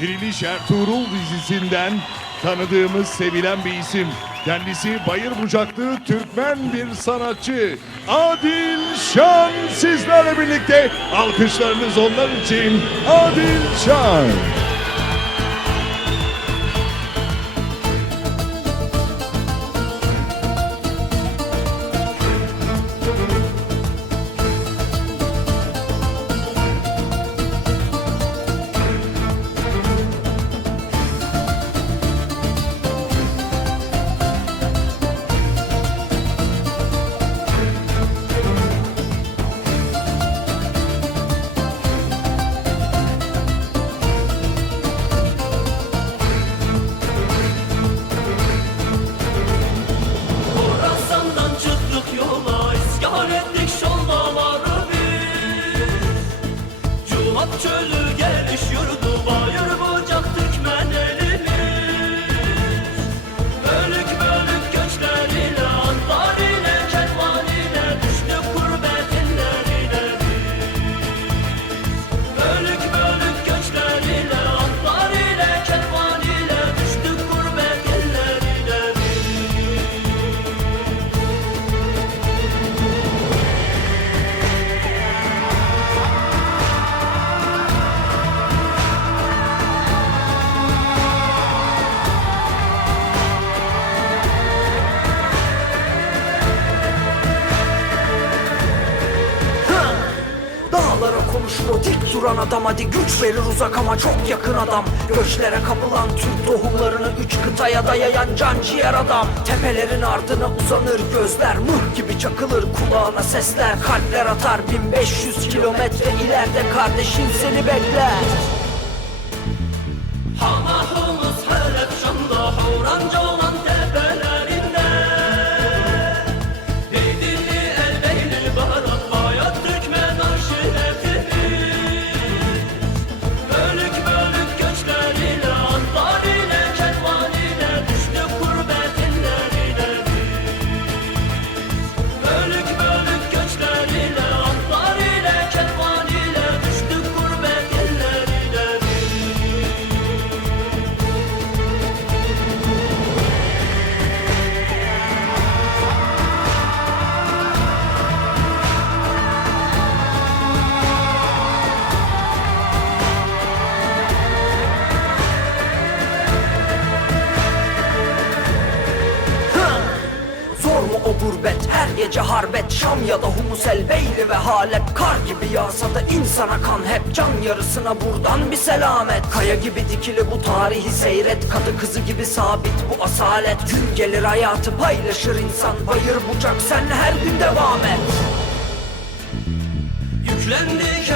Diriliş Ertuğrul dizisinden tanıdığımız sevilen bir isim. Kendisi bayır bucaklı Türkmen bir sanatçı. Adil Şan sizlerle birlikte. Alkışlarınız onlar için Adil Şan. Cuhap çölü konuşur o dik duran adam. Hadi güç verir uzak ama çok yakın adam. Göçlere kapılan Türk tohumlarını üç kıtaya dayayan can ciğer adam. Tepelerin ardına uzanır gözler mıh gibi çakılır. Kulağına sesler Kalpler atar. 1500 kilometre ileride kardeşin seni bekler. Hamahımız mu o gurbet her gece harbet. Şam ya da Humusel Beyli ve Halep. Kar gibi yağsa da insana kan hep. Can yarısına buradan bir selamet. Kaya gibi dikili bu tarihi seyret. Kadı kızı gibi sabit bu asalet. Gün gelir hayatı paylaşır insan. Bayır bucak sen her gün devam et. Yüklendik